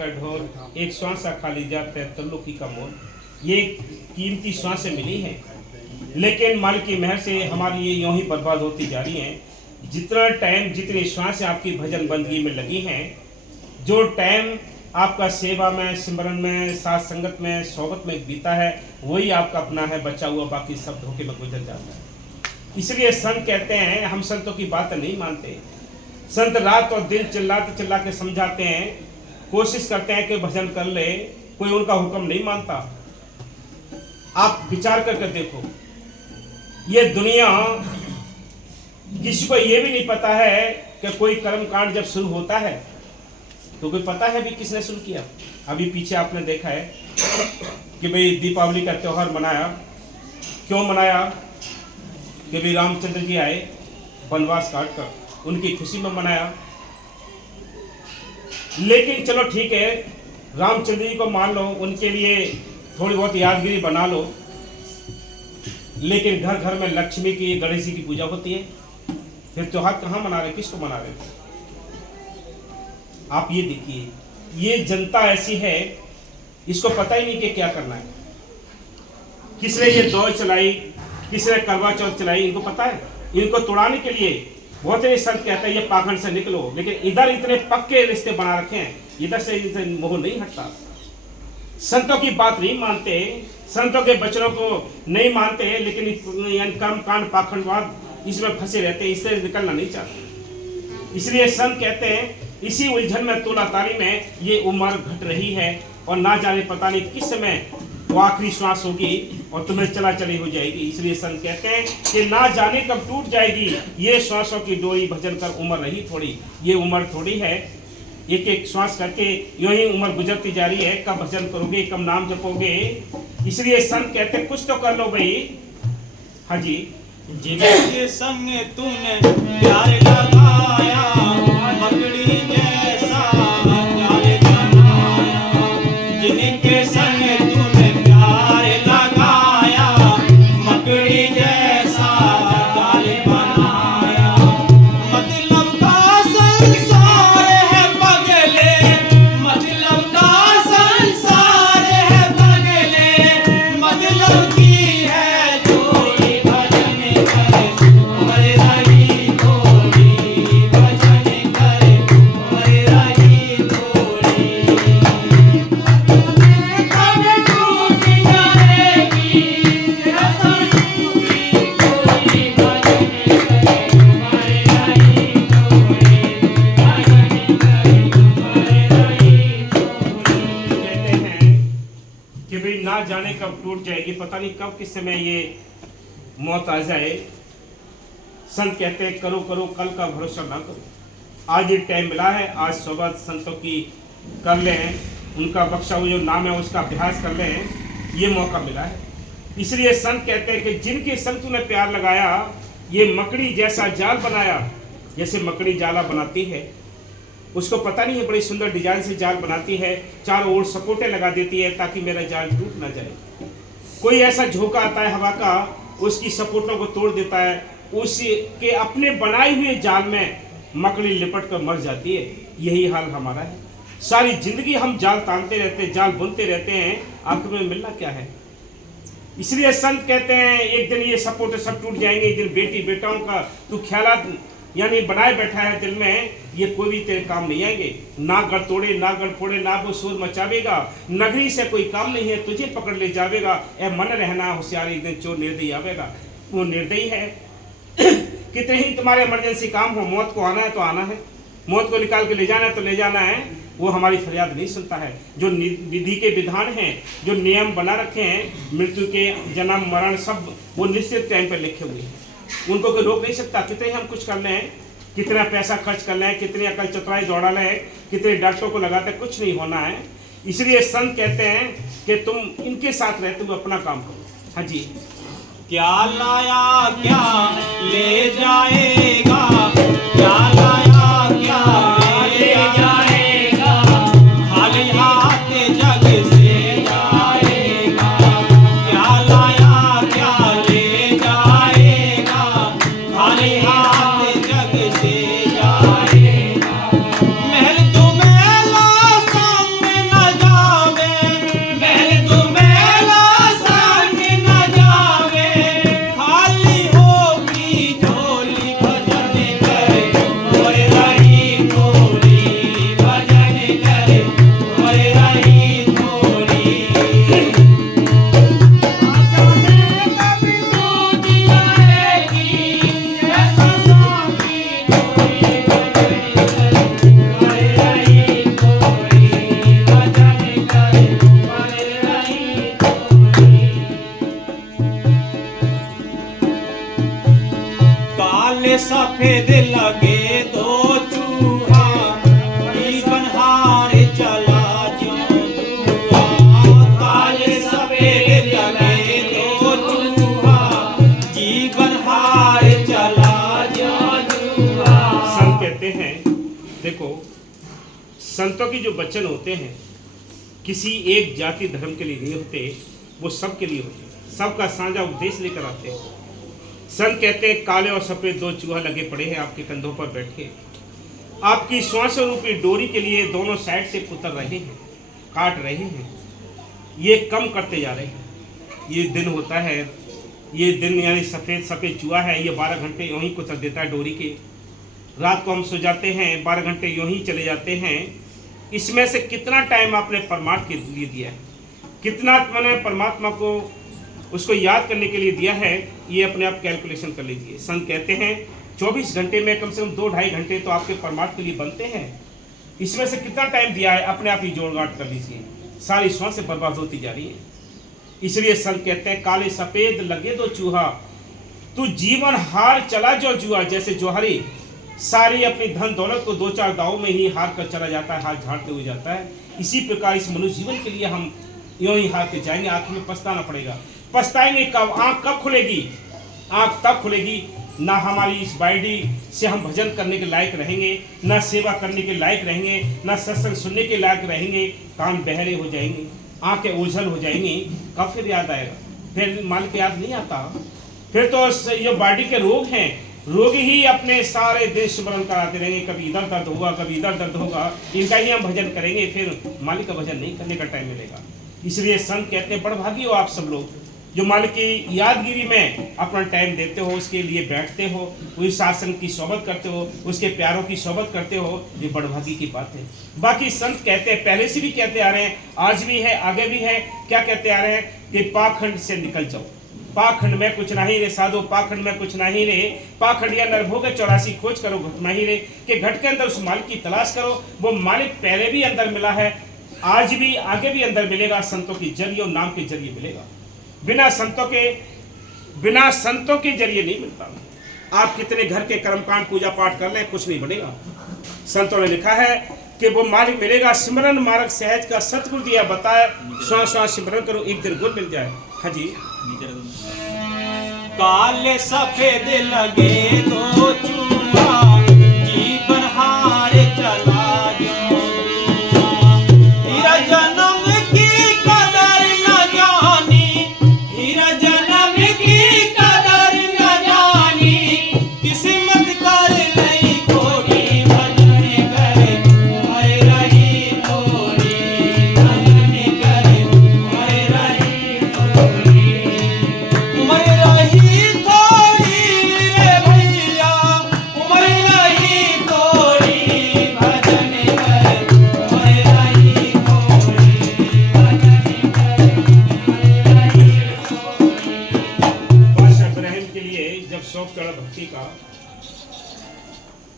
का ढोल, एक श्वासा खाली जाता है तल्लुकी का मोल। ये कीमती श्वासें मिली हैं, लेकिन मालिक की मेहर से हमारी ये यूं ही बर्बाद होती जा रही हैं। जितना टाइम, जितनी श्वासें आपकी भजन बंदगी में लगी हैं, जो टाइम आपका सेवा में, सिमरन में, साथ संगत में, सोबत में बीता है, वही आपका अपना है, बचा हुआ बाकी सब धोखे में गुजर जाता है। इसलिए संत कहते हैं, हम संतों की बात नहीं मानते। संत रात और दिन चिल्लाते चिल्ला के समझाते हैं, कोशिश करते हैं कि भजन कर ले, कोई उनका हुक्म नहीं मानता। आप विचार करके देखो, ये दुनिया, किसी को ये भी नहीं पता है कि कोई कर्म कांड जब शुरू होता है तो कोई पता है भी किसने शुरू किया। अभी पीछे आपने देखा है कि भाई दीपावली का त्यौहार मनाया, क्यों मनाया? कि भाई रामचंद्र जी आए वनवास काट कर, उनकी खुशी में मनाया। लेकिन चलो ठीक है, रामचंद्र जी को मान लो, उनके लिए थोड़ी बहुत यादगिरी बना लो, लेकिन घर घर में लक्ष्मी की, गणेश जी की पूजा होती है, फिर त्योहार कहाँ मना रहे, किसको मना रहे? आप ये देखिए, ये जनता ऐसी है, इसको पता ही नहीं कि क्या करना है। किसने ये दौड़ चलाई, किसने करवा चौथ चलाई, इनको पता है। इनको तोड़ाने के लिए बहुत से संत कहते हैं ये पाखंड से निकलो, लेकिन इधर इतने पक्के रिश्ते बना रखे हैं, इधर से इनसे मोह नहीं हटता। संतों की बात नहीं मानते, संतों के वचनों को नहीं मानते, लेकिन कर्म कांड पाखंडवाद इसमें फंसे रहते हैं, इससे निकलना नहीं चाहते। इसलिए संत कहते हैं, इसी उलझन में, तोला तारी में ये उम्र घट रही है, और ना जाने पता नहीं किस समय वो आखिरी श्वास होगी और तुम्हें चला चली हो जाएगी। इसलिए संत कहते हैं कि ना जाने कब टूट जाएगी ये श्वासों की डोरी, भजन कर उम्र रही थोड़ी। ये उम्र थोड़ी है, एक एक श्वास करके यूं ही उम्र गुजरती जा रही है। कब भजन करोगे, कब नाम जपोगे? इसलिए संत कहते हैं कुछ तो कर लो भाई। हाँ जी, जिनके संग तूने प्यार लगाया, मकड़ी जैसा जाल बनाया। जिनके संग तूने प्यार लगाया, मकड़ी जैसा जाल बनाया। मतलब का संसार है पगले, मतलब का संसार है पगले, मतलब की है जोड़ी भजन करे उमर रही थोड़ी, भजन करे उमर रही थोड़ी। कब टूट जाएगी रस्म टूटी थोड़ी, भजन करे उमर रही थोड़ी, भजन करे उमर रही थोड़ी। कहते हैं कि भाई ना जाने कब टूट जाएगी, पता नहीं कब किस समय ये मौत आ जाए। संत कहते हैं करो करो कल का भरोसा ना करो। आज ये टाइम मिला है, आज सोबत संतों की कर लें, उनका बख्शा हुआ जो नाम है उसका अभ्यास कर लें, ये मौका मिला है। इसलिए संत कहते हैं कि जिनके संग तूने प्यार लगाया, ये मकड़ी जैसा जाल बनाया। जैसे मकड़ी जाला बनाती है, उसको पता नहीं है, बड़ी सुंदर डिजाइन से जाल बनाती है, चारों ओर सपोर्टें लगा देती है ताकि मेरा जाल टूट ना जाए। कोई ऐसा झोंका आता है हवा का, उसकी सपोर्टों को तोड़ देता है, उसके अपने बनाए हुए जाल में मकड़ी लिपट कर मर जाती है। यही हाल हमारा है। सारी जिंदगी हम जाल तानते रहते हैं, जाल बुनते रहते हैं, आखिर में मिलना क्या है? इसलिए संत कहते हैं एक दिन ये सपोर्ट सब टूट जाएंगे। एक दिन बेटी बेटाओं का तू ख्यालात यानी बनाए बैठा है दिल में, ये कोई भी तेरे काम नहीं आएंगे। ना गढ़ तोड़े, ना गढ़ फोड़े, ना वो शोर मचावेगा, नगरी से कोई काम नहीं है, तुझे पकड़ ले जावेगा। ए मन रहना होशियार, एक दिन चोर निर्दयी आवेगा। वो निर्दयी है। कितने ही तुम्हारे इमरजेंसी काम हो, मौत को आना है तो आना है, मौत को निकाल के ले जाना है तो ले जाना है, वो हमारी फरियाद नहीं सुनता है। जो विधि के विधान हैं, जो नियम बना रखे हैं, मृत्यु के, जन्म मरण सब वो निश्चित टाइम पर लिखे हुए हैं, उनको कोई रोक नहीं सकता। कितने हम कुछ कर लें, कितना पैसा खर्च कर लें, कितनी अकल चतुराई दौड़ा लें, कितने डॉक्टरों को लगाते, कुछ नहीं होना है। इसलिए संत कहते हैं कि तुम इनके साथ रहते हुए अपना काम करो। हाँ जी, क्या लाया क्या ले जाएगा, क्या लाया क्या ले जाएगा, खाली हाथ जग से जाएगा। क्या लाया क्या ले जाएगा, खाली हाथ जग से जाएगा। महल तो महला सामने संतों के जो वचन होते हैं किसी एक जाति धर्म के लिए नहीं होते, वो सबके लिए होते हैं, सबका साझा उपदेश लेकर आते हैं। संत कहते हैं काले और सफेद दो चूहा लगे पड़े हैं आपके कंधों पर बैठे, आपकी श्वास रूपी डोरी के लिए दोनों साइड से पुतर रहे हैं, काट रहे हैं, ये कम करते जा रहे हैं। ये दिन होता है, ये दिन यानी सफ़ेद सफ़ेद चूहा है, ये 12 घंटे यूँ ही कुतर देता है डोरी के। रात को हम सो जाते हैं, 12 घंटे यूँ ही चले जाते हैं। इसमें से कितना टाइम आपने परमात्मा के लिए दिया है, कितना मैंने परमात्मा को उसको याद करने के लिए दिया है, ये अपने आप कैलकुलेशन कर लीजिए। संत कहते हैं 24 घंटे में कम से कम 2-2.5 घंटे तो आपके परमात्मा के लिए बनते हैं। इसमें से कितना टाइम दिया है, अपने आप ही जोड़ गांठ कर लीजिए। सारी श्वास से बर्बाद होती जा रही है। इसलिए संत कहते हैं काले सफेद लगे दो चूहा, तू जीवन हार चला जो जुआ। जैसे जोहरी सारी अपनी धन दौलत को 2-4 दाव में ही हार कर चला जाता है, हाथ झाड़ते हुए जाता है, इसी प्रकार इस मनुष्य जीवन के लिए हम यूं ही हार के जाएंगे। आंख में पछताना पड़ेगा। पछताएंगे कब? आंख कब खुलेगी? आंख तब खुलेगी ना हमारी इस बॉडी से हम भजन करने के लायक रहेंगे, ना सेवा करने के लायक रहेंगे, ना सत्संग सुनने के लायक रहेंगे। कान बहरे हो जाएंगे, आंखें ओझल हो जाएंगी। कब फिर याद आएगा? फिर मालिक याद नहीं आता। फिर तो ये बॉडी के रोग हैं, रोग ही अपने सारे दिन स्मरण कराते रहेंगे। कभी इधर दर्द होगा, कभी इधर दर्द होगा, इनका ही हम भजन करेंगे, फिर मालिक का भजन नहीं करने का टाइम मिलेगा। इसलिए संत कहते हैं बड़भागी हो आप सब लोग जो मालिक की यादगिरी में अपना टाइम देते हो, उसके लिए बैठते हो, उस शासन की सोबत करते हो, उसके प्यारों की सोबत करते हो, ये बड़भागी की बात है। बाकी संत कहते हैं, पहले से भी कहते आ रहे हैं, आज भी है, आगे भी है, क्या कहते आ रहे हैं कि पाखंड से निकल जाओ। पाखंड में कुछ नहीं रे साधो, पाखंड में कुछ नहीं रे, पाखंड या नरभोग 84 खोज करो घट नहीं रे, कि घट के अंदर उस मालिक की तलाश करो। वो मालिक पहले भी अंदर मिला है, आज भी आगे भी अंदर मिलेगा, संतों के जरिए और नाम के जरिए मिलेगा। बिना संतों के जरिए नहीं मिलता। आप कितने घर के कर्मकांड पूजा पाठ कर लें, कुछ नहीं बनेगा। संतों ने लिखा है कि वो मालिक मिलेगा, स्मरण मार्ग सहज का सतगुरु दिया बताए, श्वास श्वास स्मरण करो एक दिन गुण मिल जाए। हाँ जी। काले सफेद लगे दो चूहा, जीवन हार चला जो जुआ। हीरा जन्म की कदर न जानी, हीरा जन्म की कदर न जानी, किस्मत कर लई थोड़ी भजन करे, मर रही थोड़ी भजन करे, मर रही थोड़ी, मर रही थोड़ी रे भैया, मर रही थोड़ी भजन करे, मर रही थोड़ी भजन करे, मर रही थोड़ी। बादशाह इब्राहिम के लिए जब शौक चढ़ा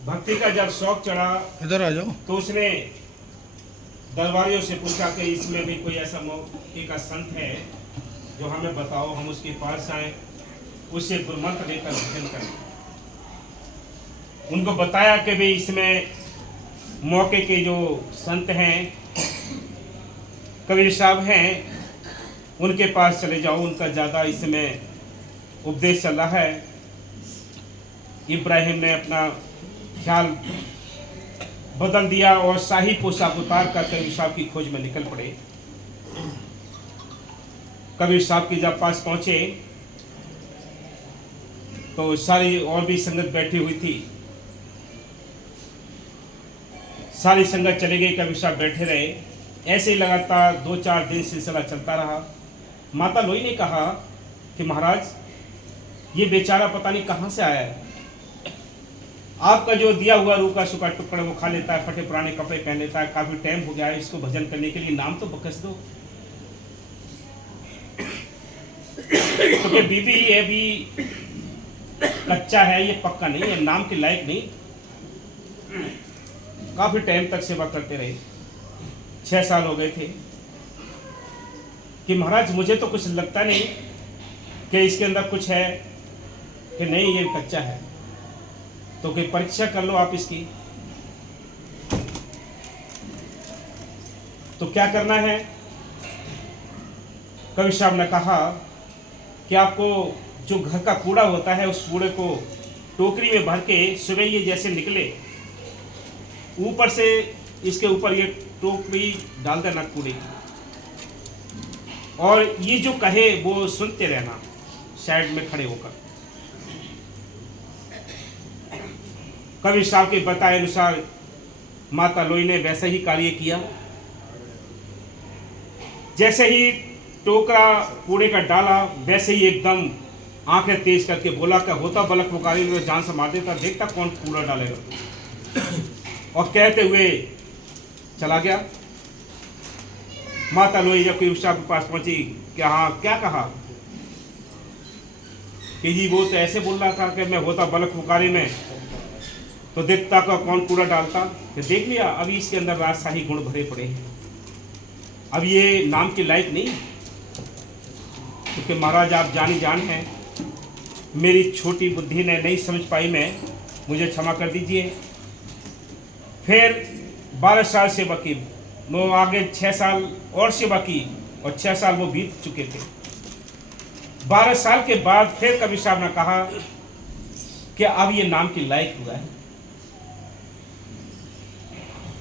भक्ति का जब शौक चढ़ा, इधर आ जाओ। तो उसने दरबारियों से पूछा कि इसमें भी कोई ऐसा एक संत है जो हमें बताओ, हम उसके पास आए, उससे गुरमंत्र लेकर भजन करें। उनको बताया कि भाई इसमें मौके के जो संत हैं, कबीर साहब हैं, उनके पास चले जाओ, उनका ज़्यादा इसमें उपदेश चल रहा है। इब्राहिम ने अपना ख्याल बदल दिया और शाही पोशाक उतार कर कबीर साहब की खोज में निकल पड़े। कबीर साहब के जब पास पहुंचे तो सारी और भी संगत बैठी हुई थी। सारी संगत चले गई, कबीर साहब बैठे रहे। ऐसे ही लगातार 2-4 दिन सिलसिला चलता रहा। माता लोई ने कहा कि महाराज ये बेचारा पता नहीं कहाँ से आया है, आपका जो दिया हुआ रूखा सूखा टुकड़ा वो खा लेता है, फटे पुराने कपड़े पहन लेता है, काफी टाइम हो गया है, इसको भजन करने के लिए नाम तो बकस दो। तो क्या बीबी ये भी कच्चा है, ये पक्का नहीं है, नाम के लायक नहीं। काफी टाइम तक सेवा करते रहे, 6 साल हो गए थे कि महाराज मुझे तो कुछ लगता नहीं कि इसके अंदर कुछ है, कि नहीं ये कच्चा है, तो कोई परीक्षा कर लो आप इसकी। तो क्या करना है? कबीर साहब ने कहा कि आपको जो घर का कूड़ा होता है उस कूड़े को टोकरी में भर के सुबह ये जैसे निकले, ऊपर से इसके ऊपर ये टोकरी डाल देना कूड़े की, और ये जो कहे वो सुनते रहना साइड में खड़े होकर। कबीर साहब के बताए अनुसार माता लोई ने वैसा ही कार्य किया। जैसे ही टोकरा कूड़े का डाला, वैसे ही एकदम आंखें तेज करके बोला कि होता बलक पुकारी में जान से मार देता, देखता कौन कूड़ा डालेगा। और कहते हुए चला गया। माता लोई जब कबीर साहब के पास पहुंची, क्या हाँ क्या कहा कि जी वो तो ऐसे बोल रहा था कि मैं होता बलक पुकारी में तो देखता का कौन कूड़ा डालता। कि देख लिया, अभी इसके अंदर राजशाही गुण भरे पड़े हैं, अब ये नाम के लायक नहीं। क्योंकि महाराज आप जानी जान हैं, मेरी छोटी बुद्धि ने नहीं समझ पाई, मैं मुझे क्षमा कर दीजिए। फिर 12 साल सेवा की, वो आगे 6 साल और सेवा की, और 6 साल वो बीत चुके थे। 12 साल के बाद फिर कबीर साहब ने कहा कि अब ये नाम के लायक हुआ है।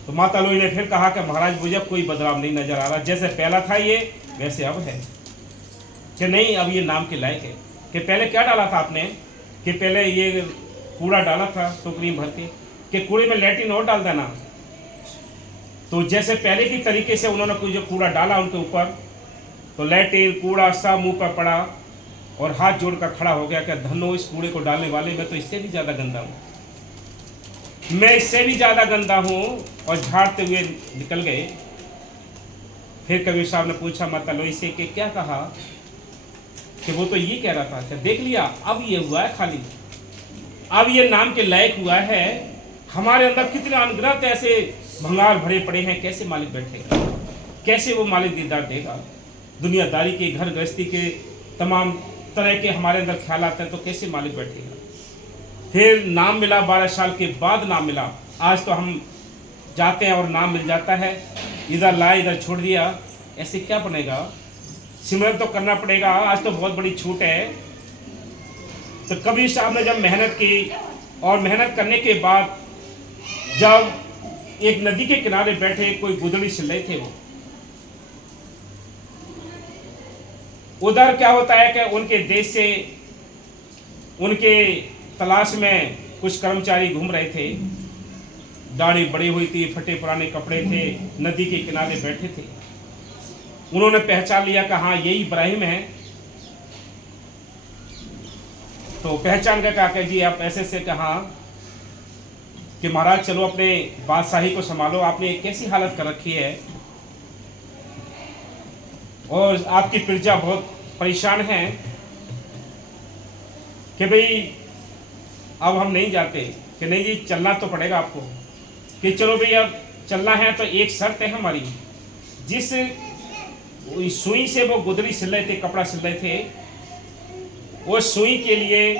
तो माता लोई ने फिर कहा कि महाराज मुझे कोई बदलाव नहीं नजर आ रहा, जैसे पहला था ये वैसे अब है। कि नहीं, अब ये नाम के लायक है। कि पहले क्या डाला था आपने, कि पहले ये कूड़ा डाला था टोकरी भर के, कि कूड़े में लैट्रिन और डाल देना। तो जैसे पहले की तरीके से उन्होंने कोई जो कूड़ा डाला उनके ऊपर, तो लैट्रिन कूड़ा सब मुंह पर पड़ा और हाथ जोड़कर खड़ा हो गया कि धन्नो इस कूड़े को डालने वाले, मैं तो इससे भी ज़्यादा गंदा हूँ, मैं इससे भी ज़्यादा गंदा हूँ। और झाड़ते हुए निकल गए। फिर कबीर साहब ने पूछा माता लोई से कि क्या कहा, कि वो तो ये कह रहा था कि देख लिया अब ये हुआ है खाली, अब ये नाम के लायक हुआ है। हमारे अंदर कितने अनगिनत ऐसे भंगार भरे पड़े हैं, कैसे मालिक बैठेगा, कैसे वो मालिक दीदार देगा। दुनियादारी के, घर गृहस्थी के तमाम तरह के हमारे अंदर ख्याल आते हैं, तो कैसे मालिक बैठेगा। फिर नाम मिला, 12 साल के बाद नाम मिला। आज तो हम जाते हैं और नाम मिल जाता है, इधर लाए इधर छोड़ दिया, ऐसे क्या बनेगा। सिमरन तो करना पड़ेगा, आज तो बहुत बड़ी छूट है। तो कबीर साहब ने जब मेहनत की, और मेहनत करने के बाद जब एक नदी के किनारे बैठे कोई गुदड़ी सिले थे, वो उधर क्या होता है कि उनके देश से उनके तलाश में कुछ कर्मचारी घूम रहे थे, दाढ़ी बड़ी हुई थी, फटे पुराने कपड़े थे, नदी के किनारे बैठे थे। उन्होंने पहचान लिया कि हाँ यही इब्राहिम है। तो पहचान कर कहा जी आप ऐसे से कहा कि महाराज चलो अपने बादशाही को संभालो, आपने कैसी हालत कर रखी है, और आपकी प्रजा बहुत परेशान है कि भाई अब हम नहीं जाते। कि नहीं जी चलना तो पड़ेगा आपको। कि चलो भाई अब चलना है तो एक शर्त है हमारी, जिस सुई से वो गुदड़ी सिल रहे थे, कपड़ा सिल रहे थे, वो सुई के लिए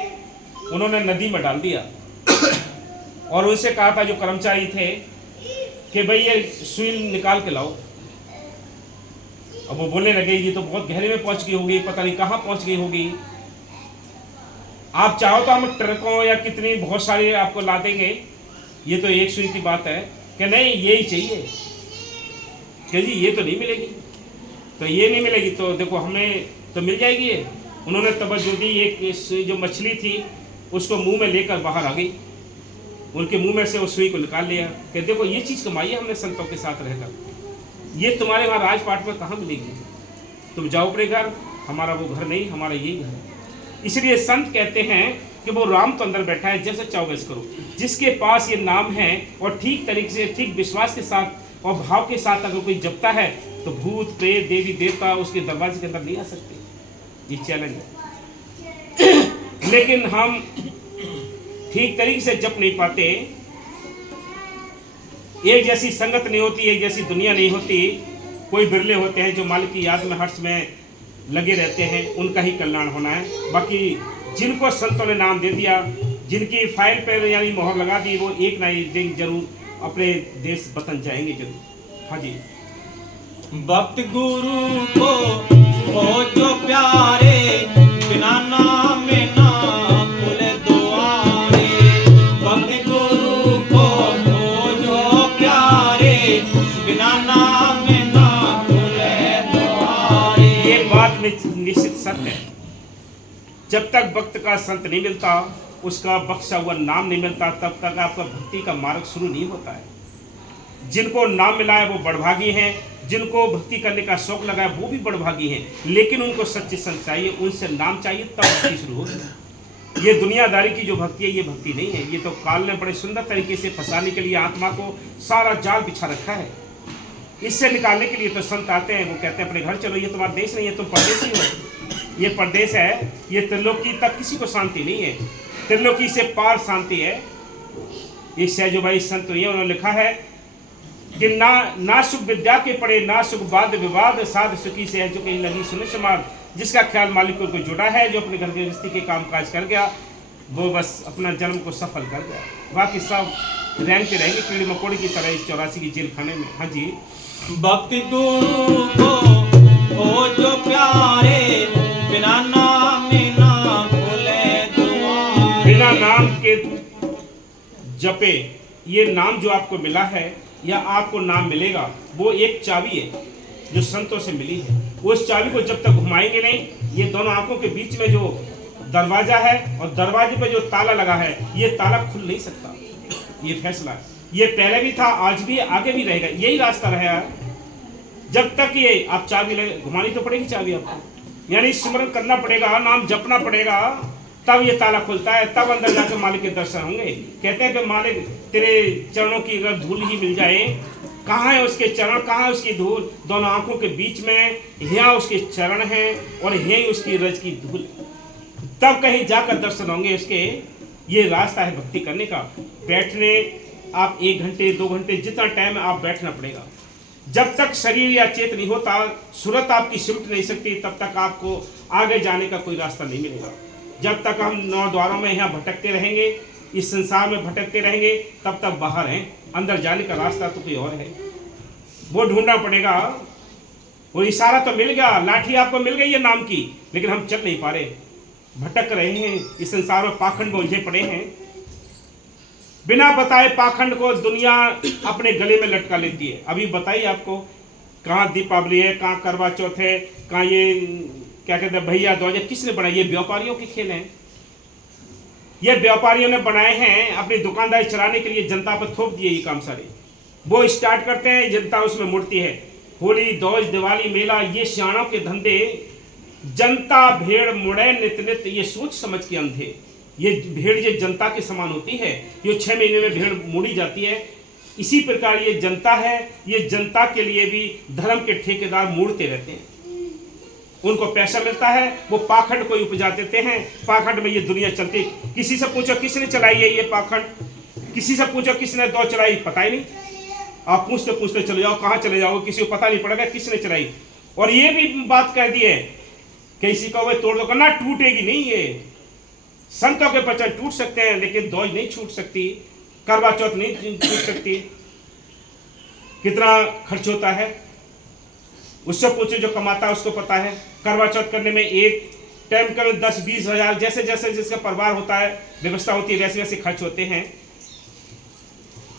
उन्होंने नदी में डाल दिया। और उनसे कहा था जो कर्मचारी थे कि भाई ये सुई निकाल के लाओ। अब वो बोलने लगे ये तो बहुत गहरे में पहुंच गई होगी, पता नहीं कहाँ पहुंच गई होगी, आप चाहो तो हम ट्रकों या कितनी बहुत सारी आपको ला देंगे, ये तो एक सुई की बात है। कि नहीं यही चाहिए। कि जी ये तो नहीं मिलेगी। तो ये नहीं मिलेगी तो देखो हमें तो मिल जाएगी ये। उन्होंने तवज्जो दी, एक जो मछली थी उसको मुंह में लेकर बाहर आ गई, उनके मुंह में से उस सुई को निकाल लिया। कि देखो ये चीज़ कमाई है हमने संतों के साथ रहकर, ये तुम्हारे वहाँ राजपाट में कहाँ मिलेगी, तुम जाओ अपने घर, हमारा वो घर नहीं, हमारा यही घर है। इसलिए संत कहते हैं कि वो राम तो अंदर बैठा है, जैसे चाहो वैसे करो। जिसके पास ये नाम है और ठीक तरीके से, ठीक विश्वास के साथ और भाव के साथ अगर कोई जपता है तो भूत प्रेत देवी देवता उसके दरवाजे के अंदर नहीं आ सकते। ये चैलेंज है। लेकिन हम ठीक तरीके से जप नहीं पाते, एक जैसी संगत नहीं होती, एक जैसी दुनिया नहीं होती। कोई बिरले होते हैं जो मालिक की याद में हर्ष में लगे रहते हैं, उनका ही कल्याण होना है। बाकी जिनको संतों ने नाम दे दिया, जिनकी फाइल पर यानी मोहर लगा दी, वो एक ना एक दिन जरूर अपने देश वतन जाएंगे जरूर। हाँ जी। भक्त गुरु को हो जो प्यारे, बिना नाम ना खुले द्वारे। भक्त गुरु को हो जो प्यारे, बात निश्चित सत्य है, जब तक भक्त का संत नहीं मिलता, उसका बख्शा हुआ नाम नहीं मिलता, तब तक आपका भक्ति का मार्ग शुरू नहीं होता है। जिनको नाम मिला है वो बड़भागी हैं, जिनको भक्ति करने का शौक लगा है वो भी बड़भागी हैं, लेकिन उनको सच्चे संत चाहिए, उनसे नाम चाहिए, तब भक्ति शुरू होगी। ये दुनियादारी की जो भक्ति है ये भक्ति नहीं है। ये तो काल ने बड़े सुंदर तरीके से फंसाने के लिए आत्मा को सारा जाल बिछा रखा है। इससे निकालने के लिए तो संत आते हैं, वो कहते हैं अपने घर चलो, ये तुम्हारा देश नहीं है, तुम परदेसी हो, ये परदेश है, ये त्रिलोकी तक किसी को शांति नहीं है, त्रिलोकी से पार शांति है। इस सहजोबाई संत हुई है, उन्होंने लिखा है कि ना सुख विद्या के पड़े, ना सुख वाद विवाद, साध सुखी से जो कहीं लगी सुन समाज। जिसका ख्याल मालिक को जुड़ा है, जो अपने घर गृहस्थी के काम काज कर गया, वो बस अपना जन्म को सफल कर गया, बाकी सब रैंक पे रहेंगे कीड़े मकोड़े की तरह इस 84 की जेल खाने में। हाँ जी। भक्ति गुरु को हो जो प्यारे, बिना नाम ना खोले द्वार। बिना नाम के जपे, ये नाम जो आपको मिला है या आपको नाम मिलेगा, वो एक चाबी है जो संतों से मिली है। उस चाबी को जब तक घुमाएंगे नहीं, ये दोनों आंखों के बीच में जो दरवाजा है और दरवाजे पे जो ताला लगा है, ये ताला खुल नहीं सकता। ये फैसला है, ये पहले भी था, आज भी, आगे भी रहेगा, यही रास्ता रहेगा। जब तक ये आप चाबी घुमानी तो पड़ेगी चाबी आपको, यानी स्मरण करना पड़ेगा, नाम जपना पड़ेगा, तब ये ताला खुलता है, तब अंदर जाकर मालिक के दर्शन होंगे। कहते हैं कि मालिक तेरे चरणों की अगर धूल ही मिल जाए, कहाँ है उसके चरण, कहाँ है उसकी धूल? दोनों आंखों के बीच में, यहाँ उसके चरण हैं और यहीं उसकी रज की धूल, तब कहीं जाकर दर्शन होंगे उसके। ये रास्ता है भक्ति करने का। बैठने आप 1 घंटे 2 घंटे जितना टाइम आप बैठना पड़ेगा। जब तक शरीर या चेत नहीं होता, सूरत आपकी सिमट नहीं सकती, तब तक आपको आगे जाने का कोई रास्ता नहीं मिलेगा। जब तक हम 9 द्वारों में यहाँ भटकते रहेंगे, इस संसार में भटकते रहेंगे, तब तक बाहर हैं। अंदर जाने का रास्ता तो कोई और है, वो ढूंढना पड़ेगा। वो इशारा तो मिल गया, लाठी आपको मिल गई है नाम की, लेकिन हम चल नहीं पा रहे, भटक रहे हैं इस संसार में, पाखंड में उलझे पड़े हैं। बिना बताए पाखंड को दुनिया अपने गले में लटका लेती है। अभी बताइए आपको, कहाँ दीपावली है, कहाँ करवा चौथ है, कहाँ ये क्या कहते हैं भैया ध्वज, किसने बनाई? ये व्यापारियों के खेल हैं। ये व्यापारियों ने बनाए हैं अपनी दुकानदारी चलाने के लिए, जनता पर थोप दिए ये काम सारे। वो स्टार्ट करते हैं, जनता उसमें मुड़ती है। होली, दौज, दिवाली, मेला, ये सियाणों के धंधे, जनता भेड़ मुड़े नित नित, ये सोच समझ के अंधे। ये भेड़ ये जनता के समान होती है, ये 6 महीने में भेड़ मुड़ी जाती है। इसी प्रकार ये जनता है, ये जनता के लिए भी धर्म के ठेकेदार मुड़ते रहते हैं। उनको पैसा मिलता है, वो पाखंड को उपजा देते हैं। पाखंड में ये दुनिया चलती। किसी से पूछो किसने चलाई है ये पाखंड, किसी से पूछो किसने दो चलाई, पता ही नहीं। आप पूछते पूछते चले जाओ, कहाँ चले जाओ, किसी को पता नहीं पड़ेगा किसने चलाई। और ये भी बात कह दी है, किसी को वह तोड़ दो करना, टूटेगी नहीं। ये संतों के वचन टूट सकते हैं, लेकिन दौज नहीं छूट सकती, करवा चौथ नहीं छूट सकती। कितना खर्च होता है उससे पूछो, जो कमाता है उसको पता है। करवा चौथ करने में एक टाइम का 10-20 हज़ार, जैसे जैसे जिसका परिवार होता है, व्यवस्था होती है, वैसे वैसे खर्च होते हैं।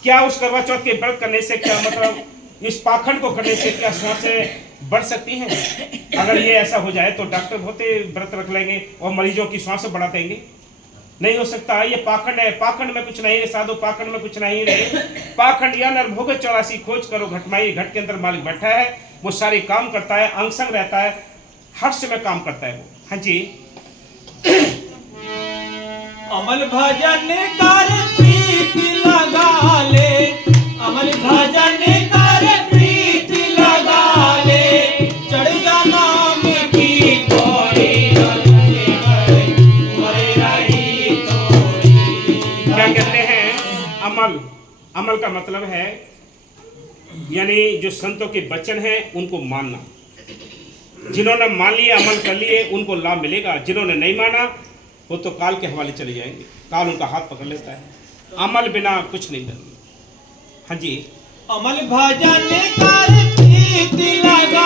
क्या उस करवा चौथ के व्रत करने से, क्या मतलब इस पाखंड को करने से क्या सांसें बढ़ सकती हैं? अगर ये ऐसा हो जाए तो डॉक्टर होते व्रत रख लेंगे और मरीजों की सांसें बढ़ा देंगे। नहीं हो सकता। ये पाखंड है, पाखंड में कुछ नहीं है साधु, पाखंड में कुछ नहीं है। पाखंड या नरभोग 84 खोज करो घटमाई, घट के अंदर मालिक बैठा है, वो सारे काम करता है, अंग संग रहता है, हर समय काम करता है वो। हाँ जी। अमल भजन कर प्रीति लगा ले, अमल भजन कर प्रीति लगा ले, चढ़ जा नाम की पौड़ी, मरे रही तोड़ी। क्या कहते हैं? अमल, अमल का मतलब है यानी जो संतों के वचन हैं उनको मानना। जिन्होंने मान लिए, अमल कर लिए, उनको लाभ मिलेगा। जिन्होंने नहीं माना वो तो काल के हवाले चले जाएंगे, काल उनका हाथ पकड़ लेता है। अमल बिना कुछ नहीं करना। हाँ जी। अमल भजन कर प्रीति लगा